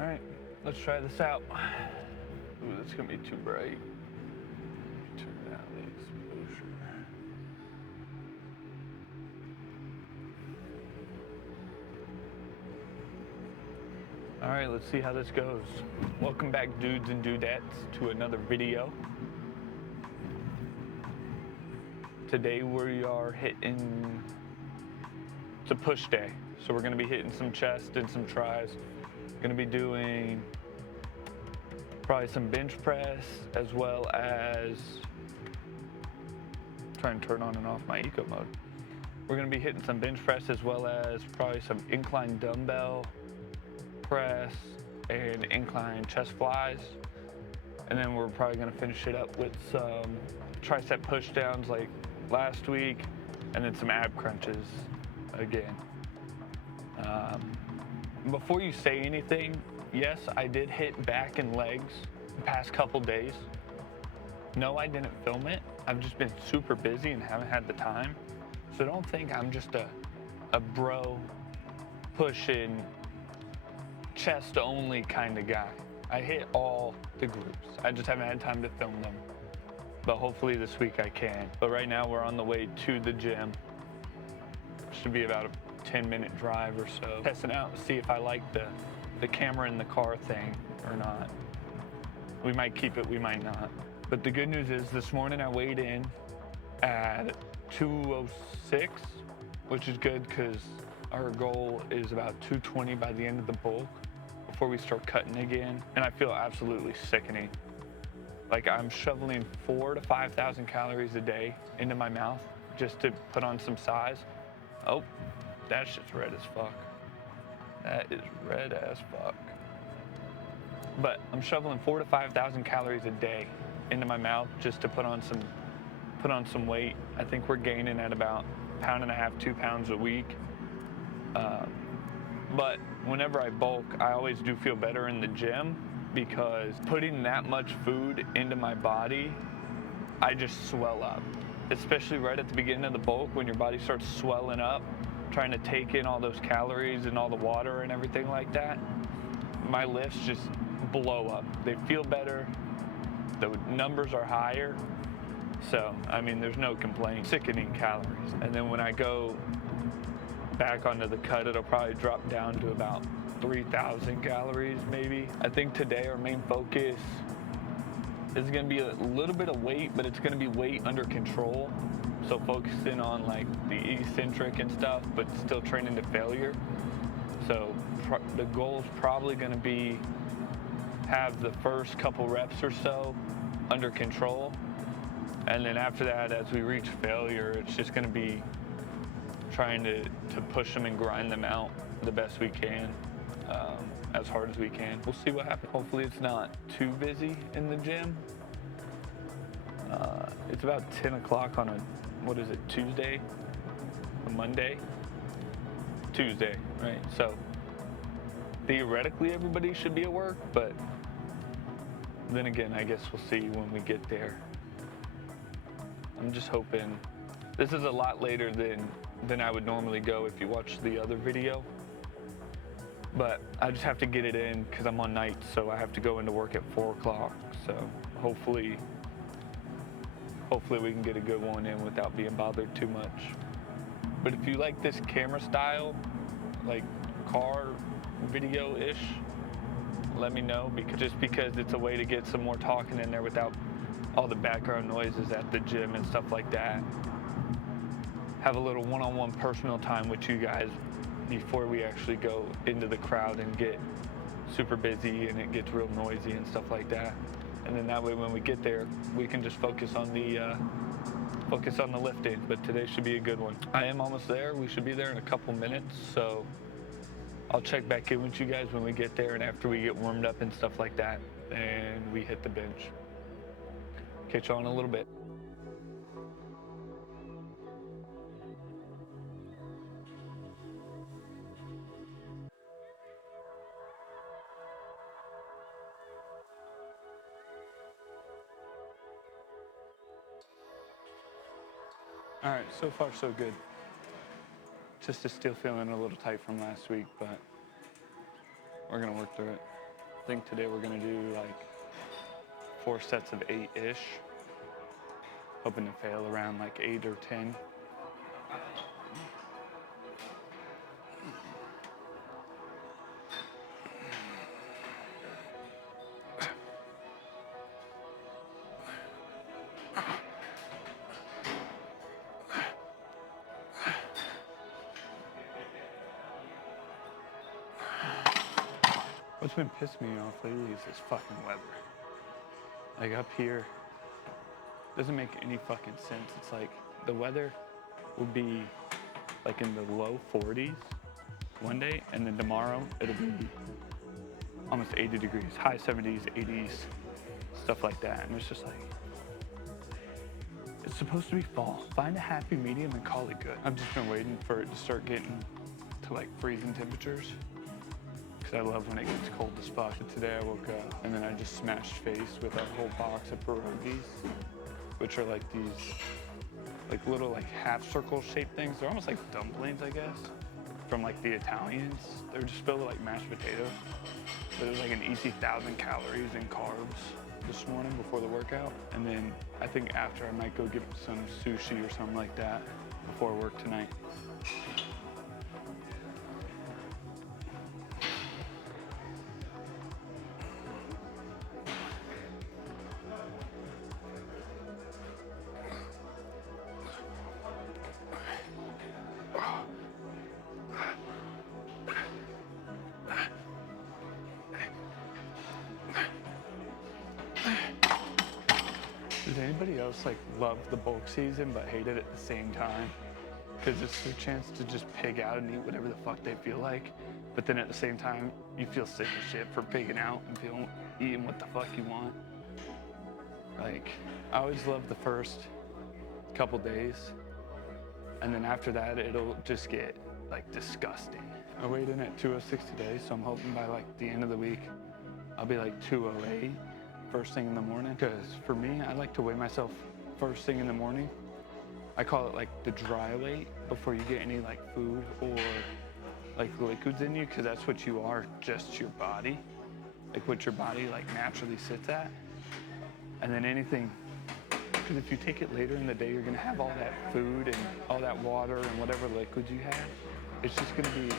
All right, let's try this out. Ooh, that's gonna be too bright. Turn down the exposure. All right, let's see how this goes. Welcome back, dudes and dudettes, to another video. Today we are hitting, it's a push day. So we're gonna be hitting some chest and some tries. Gonna be doing probably some bench press, as well as trying to turn on and off my eco mode. We're gonna be hitting some bench press, as well as probably some incline dumbbell press and incline chest flies. And then we're probably gonna finish it up with some tricep push downs like last week, and then some ab crunches again. Before you say anything, yes, I did hit back and legs the past couple days. No, I didn't film it. I've just been super busy and haven't had the time. So don't think I'm just a bro pushing chest only kind of guy. I hit all the groups. I just haven't had time to film them. But hopefully this week I can. But right now we're on the way to the gym. Should be about a 10-minute drive or so. Testing out, see if I like the camera in the car thing or not. We might keep it, we might not. But the good news is this morning I weighed in at 206, which is good because our goal is about 220 by the end of the bulk before we start cutting again. And I feel absolutely sickening. Like I'm shoveling 4,000 to 5,000 calories a day into my mouth just to put on some size. Oh, that shit's red as fuck. That is red as fuck. But I'm shoveling 4,000 to 5,000 calories a day into my mouth just to put on some weight. I think we're gaining at about 1.5 pounds, 2 pounds a week. But whenever I bulk, I always do feel better in the gym because putting that much food into my body, I just swell up. Especially right at the beginning of the bulk when your body starts swelling up, trying to take in all those calories and all the water and everything like that. My lifts just blow up. They feel better. The numbers are higher. So, I mean, there's no complaint. Sickening calories. And then when I go back onto the cut, it'll probably drop down to about 3,000 calories maybe. I think today our main focus is gonna be a little bit of weight, but it's gonna be weight under control. So focusing on like the eccentric and stuff, but still training to failure. So the goal is probably gonna be have the first couple reps or so under control. And then after that, as we reach failure, it's just gonna be trying to push them and grind them out the best we can, as hard as we can. We'll see what happens. Hopefully it's not too busy in the gym. It's about 10 o'clock on what is it, Tuesday? A Monday? Tuesday, right? So theoretically everybody should be at work, but then again, I guess we'll see when we get there. I'm just hoping. This is a lot later than I would normally go if you watch the other video. But I just have to get it in because I'm on night, so I have to go into work at 4 o'clock. So hopefully we can get a good one in without being bothered too much. But if you like this camera style, like car video-ish, let me know, because it's a way to get some more talking in there without all the background noises at the gym and stuff like that. Have a little one-on-one personal time with you guys before we actually go into the crowd and get super busy and it gets real noisy and stuff like that. And then that way when we get there, we can just focus on the lifting. But today should be a good one. I am almost there. We should be there in a couple minutes. So I'll check back in with you guys when we get there and after we get warmed up and stuff like that and we hit the bench. Catch you on in a little bit. All right, so far so good. Just still feeling a little tight from last week, but we're gonna work through it. think today we're gonna do like 4 sets of 8-ish. Hoping to fail around like 8 or 10. What's been pissing me off lately is this fucking weather. Like up here, doesn't make any fucking sense. It's like the weather will be like in the low 40s one day, and then tomorrow it'll be almost 80 degrees, high 70s, 80s, stuff like that. And it's just like, it's supposed to be fall. Find a happy medium and call it good. I've just been waiting for it to start getting to like freezing temperatures, because I love when it gets cold as fuck. And today I woke up and then I just smashed face with a whole box of pierogies, which are like these like little like half circle shaped things. They're almost like dumplings, I guess, from like the Italians. They're just filled with like mashed potatoes. But it was like an easy 1,000 calories in carbs this morning before the workout. And then I think after I might go get some sushi or something like that before work tonight. Does anybody else like love the bulk season but hate it at the same time? Because it's their chance to just pig out and eat whatever the fuck they feel like. But then at the same time, you feel sick as shit for pigging out and eating what the fuck you want. Like, I always love the first couple days. And then after that, it'll just get like disgusting. I weighed in at 206 today, so I'm hoping by like the end of the week, I'll be like 208 first thing in the morning. Because for me, I like to weigh myself first thing in the morning. I call it like the dry weight before you get any like food or like liquids in you, because that's what you are, just your body. Like what your body like naturally sits at. And then anything, because if you take it later in the day, you're gonna have all that food and all that water and whatever liquids you had. It's just gonna be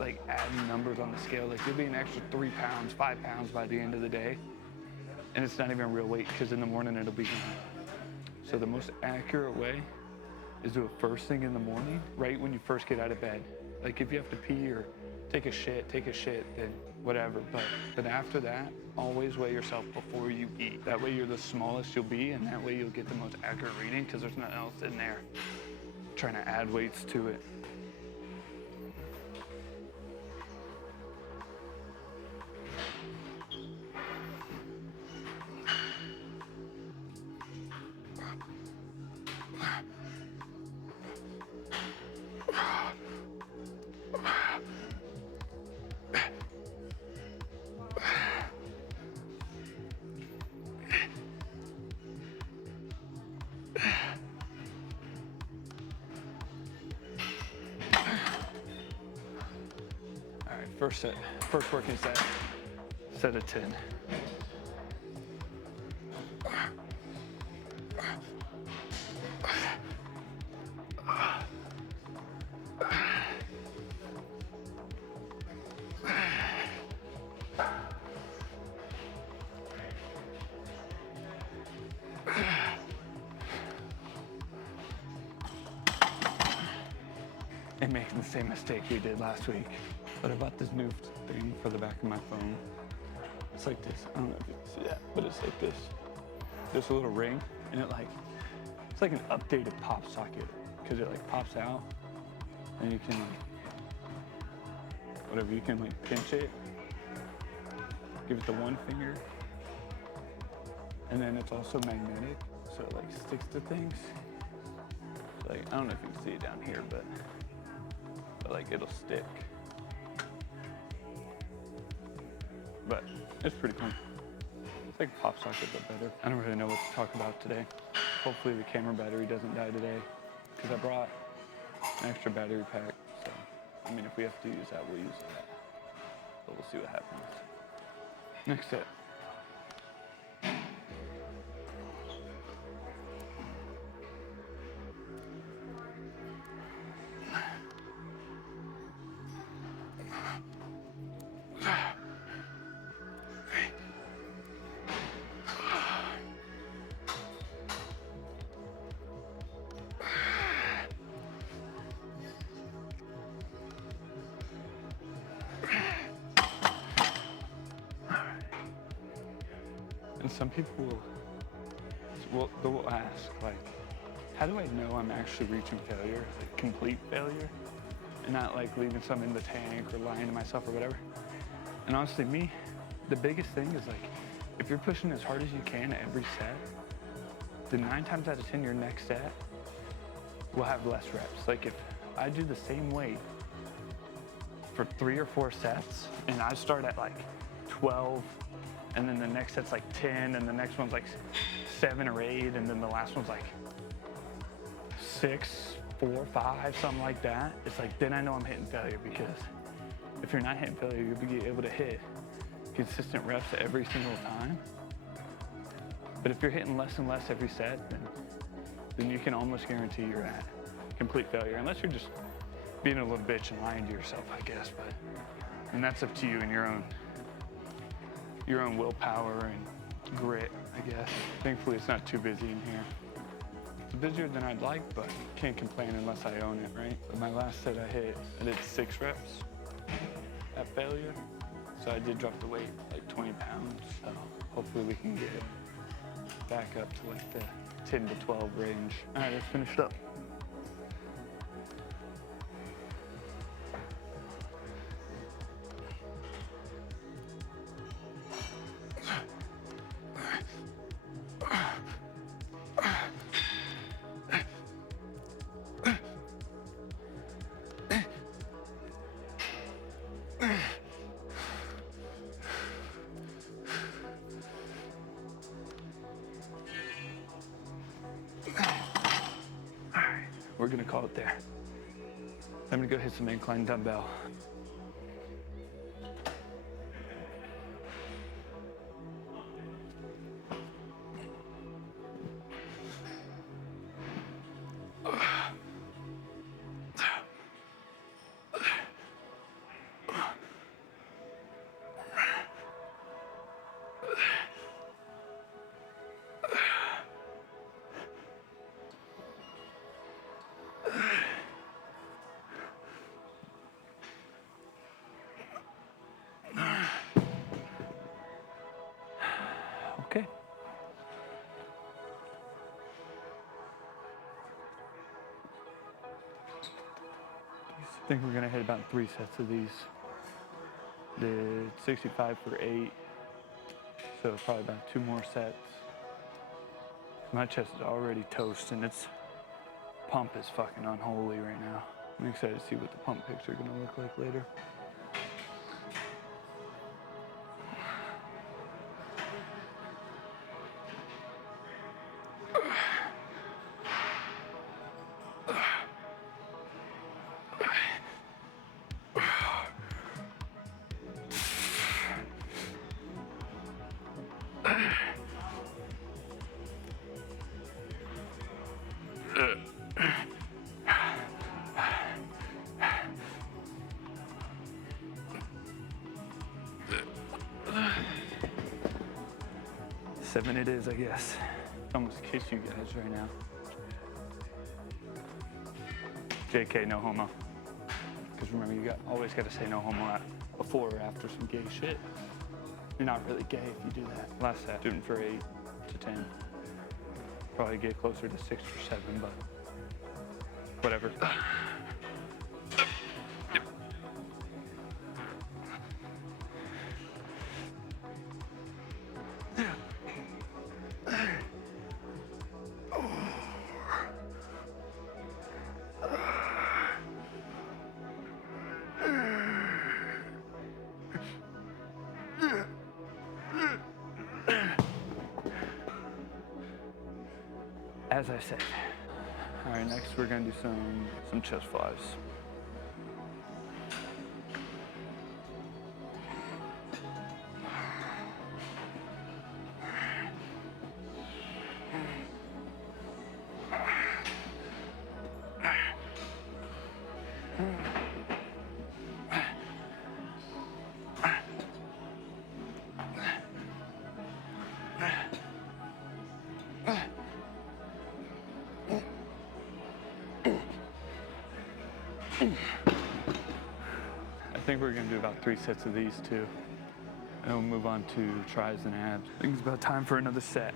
like adding numbers on the scale. Like you'll be an extra 3 pounds, 5 pounds by the end of the day. And it's not even real weight, because in the morning it'll be gone. So the most accurate way is do it first thing in the morning, right when you first get out of bed. Like if you have to pee or take a shit, then whatever. But after that, always weigh yourself before you eat. That way you're the smallest you'll be, and that way you'll get the most accurate reading, because there's nothing else in there trying to add weights to it. All right, first working set of 10. And making the same mistake we did last week. But I bought this new thing for the back of my phone. It's like this. I don't know if you can see that, but it's like this. There's a little ring, and it's like an updated pop socket, because it like pops out, and you can you can like pinch it, give it the one finger, and then it's also magnetic, so it like sticks to things. Like, I don't know if you can see it down here, but like it'll stick. But it's pretty fun. It's like a pop socket, but better. I don't really know what to talk about today. Hopefully the camera battery doesn't die today, because I brought an extra battery pack. So, I mean, if we have to use that, we'll use that. But we'll see what happens. Next set. And some people they'll ask, like, how do I know I'm actually reaching failure, like complete failure, and not like leaving some in the tank or lying to myself or whatever? And honestly, the biggest thing is like, if you're pushing as hard as you can every set, then 9 times out of 10, your next set will have less reps. Like if I do the same weight for 3 or 4 sets, and I start at like 12, and then the next set's like 10, and the next one's like 7 or 8, and then the last one's like 6, 4, 5, something like that. It's like, then I know I'm hitting failure, because if you're not hitting failure, you'll be able to hit consistent reps every single time. But if you're hitting less and less every set, then you can almost guarantee you're at complete failure, unless you're just being a little bitch and lying to yourself, I guess. And that's up to you and your own willpower and grit, I guess. Thankfully, it's not too busy in here. It's busier than I'd like, but can't complain unless I own it, right? But my last set I did 6 reps at failure. So I did drop the weight like 20 pounds. So hopefully we can get it back up to like the 10 to 12 range. All right, let's finish it up. We're gonna call it there. I'm gonna go hit some incline dumbbell. Okay. I think we're gonna hit about 3 sets of these. Did 65 for 8, so probably about 2 more sets. My chest is already toast, and its pump is fucking unholy right now. I'm excited to see what the pump pics are gonna look like later. Seven it is, I guess. I almost kiss you guys right now. JK, no homo. Because remember, you always got to say no homo before or after some gay shit. You're not really gay if you do that. Last set, shooting for 8 to 10. Probably get closer to 6 or 7, but whatever. As I said. All right, next we're gonna do some chest flies. I think we're gonna do about 3 sets of these too. And we'll move on to tries and abs. I think it's about time for another set.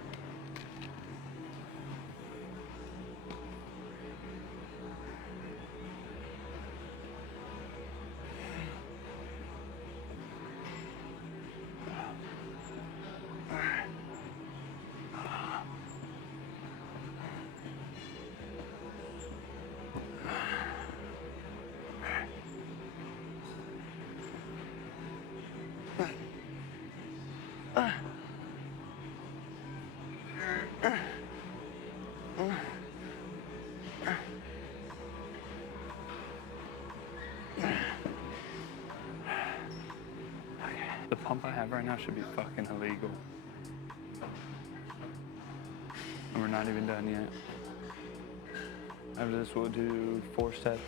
The pump I have right now should be fucking illegal. And we're not even done yet. After this, we'll do 4 sets,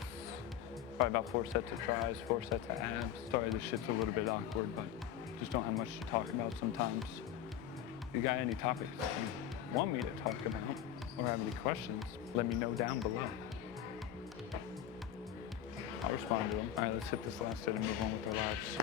probably about 4 sets of tries, 4 sets of abs. Sorry, this shit's a little bit awkward, but just don't have much to talk about sometimes. If you got any topics that you want me to talk about or have any questions, let me know down below. I'll respond to them. All right, let's hit this last set and move on with our lives.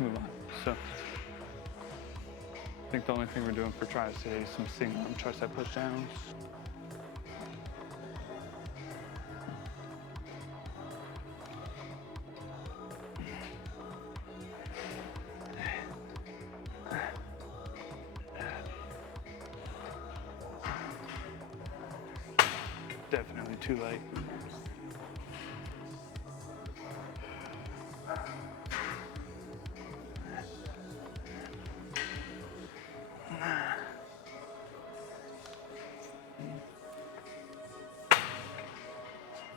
Move on. So, I think the only thing we're doing for tries today is some single arm tricep pushdowns. Definitely too late.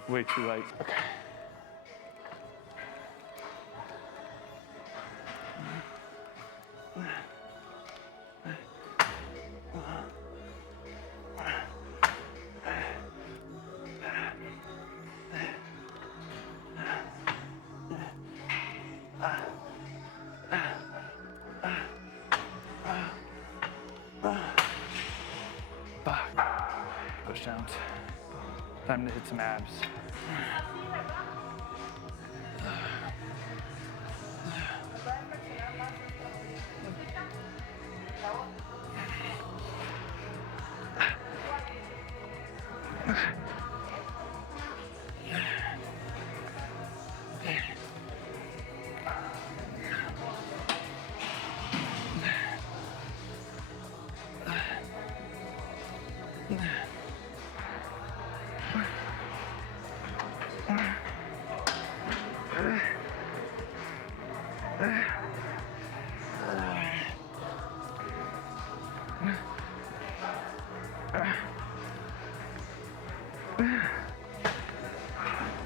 Way too late. Okay. Push downs. Time to hit some abs.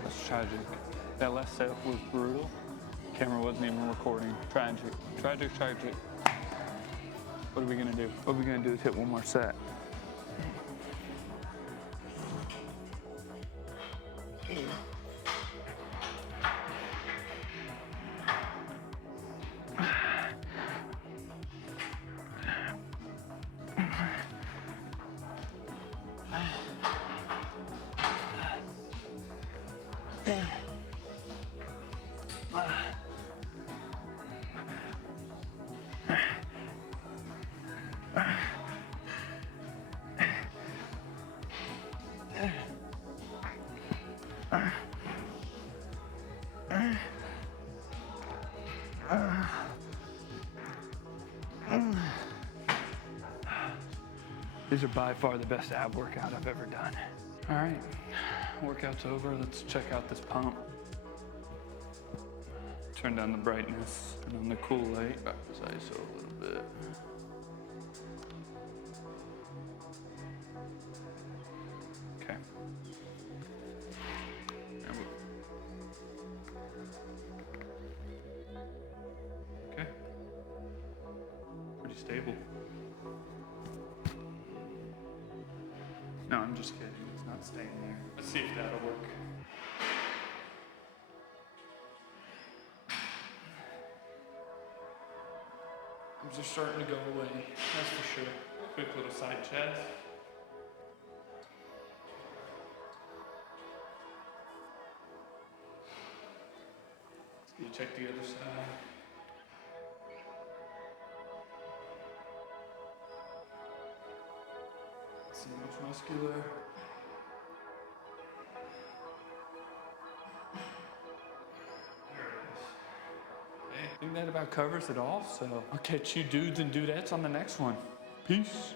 That's tragic. That last set was brutal. Camera wasn't even recording. Tragic, tragic, tragic. What are we gonna do? What we're gonna do is hit one more set. These are by far the best ab workout I've ever done. All right, workout's over. Let's check out this pump. Turn down the brightness and on the cool light. Back this ISO a little bit. Okay. stable. No, I'm just kidding. It's not staying there. Let's see if that'll work. Arms are starting to go away, that's for sure. Quick little side chest. You check the other side. See much muscular. There it is. Okay, I think that about covers it all, so I'll catch you dudes and dudettes on the next one. Peace.